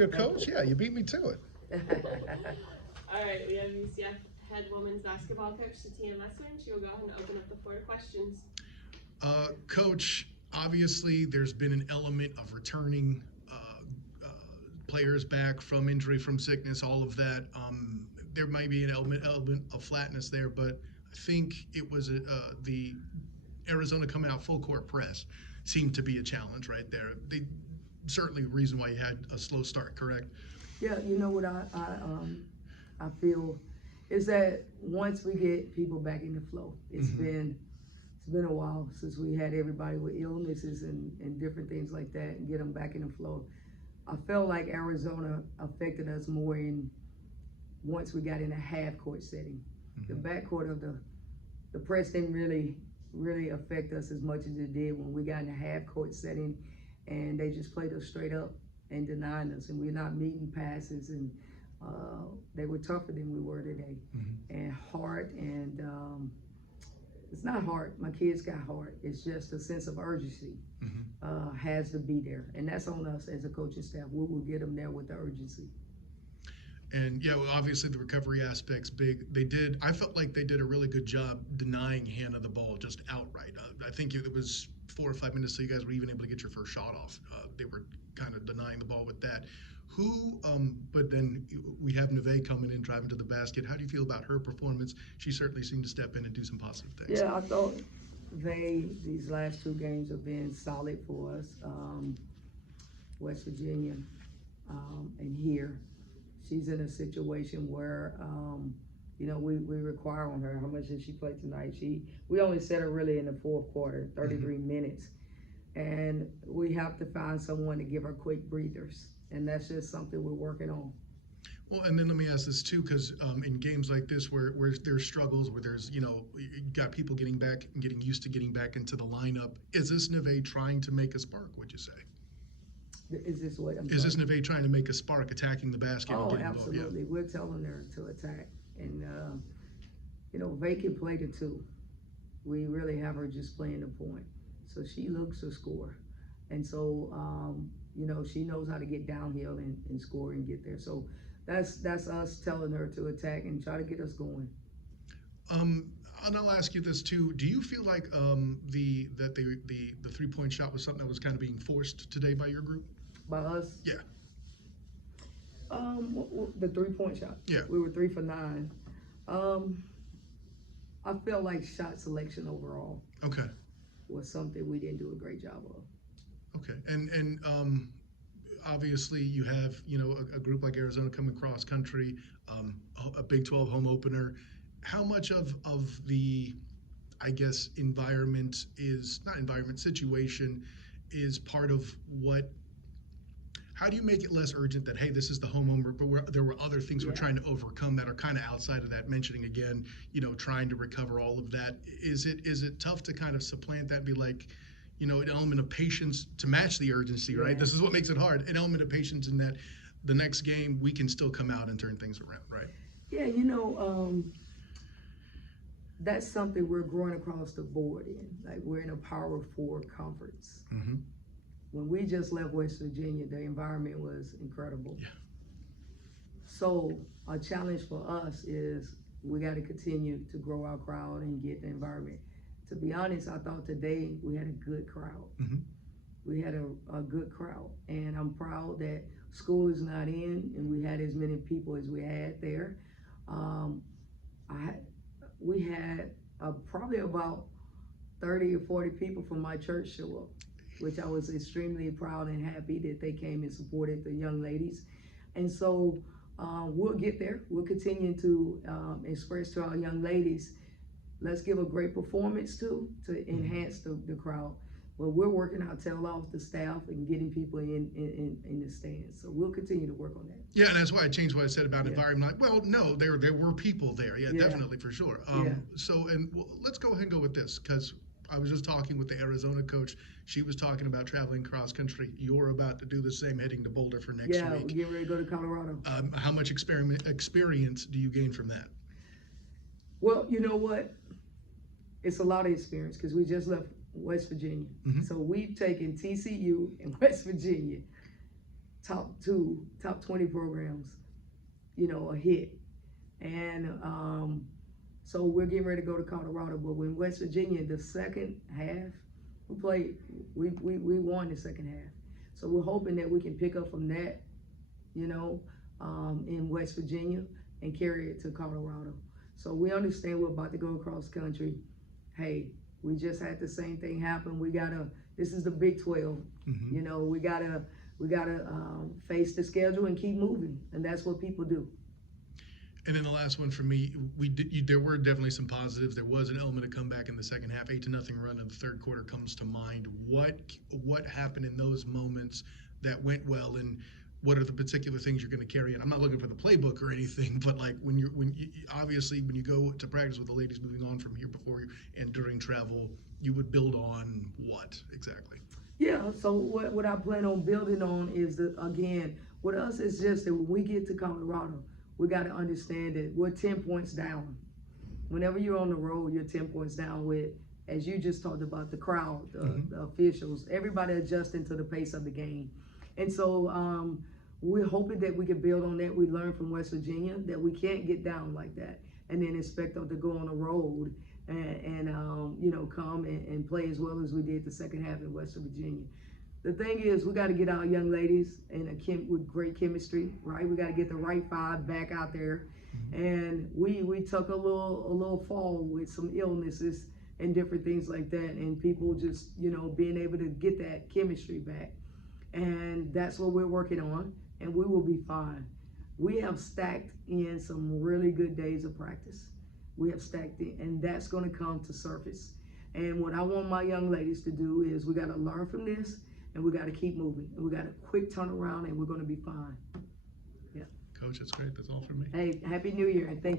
your coach. Yeah, you beat me to it. All right, we have UCF head women's basketball coach Sytia. She will go ahead and open up the floor to questions. Coach, obviously there's been an element of returning players back from injury, from sickness, all of that. There might be an element of flatness there, but I think it was the Arizona coming out full court press seemed to be a challenge right there. They certainly the reason why you had a slow start, correct? Yeah, you know what I feel is that once we get people back in the flow, it's been a while since we had everybody with illnesses and different things like that and get them back in the flow. I felt like Arizona affected us more once we got in a half court setting. The backcourt of the press didn't really affect us as much as it did when we got in a half court setting and they just played us straight up and denying us, and we're not meeting passes, and they were tougher than we were today. And hard, and it's not hard, my kids got hard, it's just a sense of urgency has to be there, and that's on us as a coaching staff. We will get them there with the urgency. And yeah, well, obviously the recovery aspect's big. I felt like they did a really good job denying Hannah the ball just outright. I think it was 4 or 5 minutes so you guys were even able to get your first shot off. They were kind of denying the ball with that. But then we have Neve coming in, driving to the basket. How do you feel about her performance? She certainly seemed to step in and do some positive things. Yeah, I thought these last 2 games have been solid for us. West Virginia and here. She's in a situation where, you know, we require on her. How much did she play tonight? We only set her really in the 4th quarter, 33 minutes. And we have to find someone to give her quick breathers. And that's just something we're working on. Well, and then let me ask this too, because in games like this where there's struggles, where there's, you know, you got people getting back and getting used to getting back into the lineup, is this Neve trying to make a spark, would you say? Is this what? Is this Neve trying to make a spark, attacking the basket? Oh, and getting absolutely. The ball? Yeah. We're telling her to attack. And, you know, Vay can play the 2. We really have her just playing the point. So she looks to score. And so, you know, she knows how to get downhill and score and get there. So that's us telling her to attack and try to get us going. And I'll ask you this too. Do you feel like the 3-point shot was something that was kind of being forced today by your group? By us? Yeah. The 3-point shot. Yeah. We were 3 for 9. I felt like shot selection overall. Okay. Was something we didn't do a great job of. Okay. And obviously you have, you know, a group like Arizona coming cross country, a Big 12 home opener. How much of the, I guess, situation is part of what, how do you make it less urgent that, hey, this is the home opener, but there were other things we're trying to overcome that are kind of outside of that, mentioning again, you know, trying to recover all of that. Is it tough to kind of supplant that and be like, you know, an element of patience to match the urgency, right? This is what makes it hard. An element of patience in that the next game we can still come out and turn things around, right? Yeah, you know, that's something we're growing across the board in. Like, we're in a Power 4 conference. When we just left West Virginia, the environment was incredible. Yeah. So a challenge for us is we got to continue to grow our crowd and get the environment. To be honest, I thought today we had a good crowd. We had a good crowd, and I'm proud that school is not in and we had as many people as we had there. We had probably about 30 or 40 people from my church show up, which I was extremely proud and happy that they came and supported the young ladies. And so we'll get there. We'll continue to express to our young ladies, let's give a great performance to enhance the crowd. But we're working our tail off, the staff, and getting people in the stands. So we'll continue to work on that. Yeah, and that's why I changed what I said about environment. Like, well, no, there were people there. Yeah, definitely, for sure. So, let's go ahead and go with this, because I was just talking with the Arizona coach. She was talking about traveling cross country. You're about to do the same, heading to Boulder for next week. Yeah, we're getting ready to go to Colorado. How much experience do you gain from that? Well, you know what? It's a lot of experience, because we just left West Virginia. So we've taken TCU and West Virginia top 20 programs, a hit. And so we're getting ready to go to Colorado. But when West Virginia, the second half, we won the second half. So we're hoping that we can pick up from that, in West Virginia and carry it to Colorado. So we understand we're about to go across country. Hey, we just had the same thing happen. This is the Big 12. Mm-hmm. We gotta face the schedule and keep moving, and that's what people do. And then the last one for me, there were definitely some positives. There was an element of comeback in the second half. 8-0 run in the third quarter comes to mind. What happened in those moments that went well, and what are the particular things you're going to carry in? I'm not looking for the playbook or anything, but like when you obviously when you go to practice with the ladies moving on from here before you and during travel, you would build on what exactly? Yeah. So what I plan on building on is again with us is just that when we get to Colorado, we got to understand that we're 10 points down. Whenever you're on the road, you're 10 points down with, as you just talked about, the crowd, the officials, everybody adjusting to the pace of the game. And so we're hoping that we can build on that. We learned from West Virginia that we can't get down like that and then expect them to go on the road and come and play as well as we did the second half in West Virginia. The thing is, we got to get our young ladies with great chemistry, right? We got to get the right five back out there. And we took a little fall with some illnesses and different things like that, and people just being able to get that chemistry back. And that's what we're working on, and we will be fine. We have stacked in some really good days of practice. We have stacked in, and that's going to come to surface. And what I want my young ladies to do is we got to learn from this, and we got to keep moving, and we got a quick turnaround, and we're going to be fine. Yeah. Coach, that's great. That's all from me. Hey, Happy New Year, and thank you.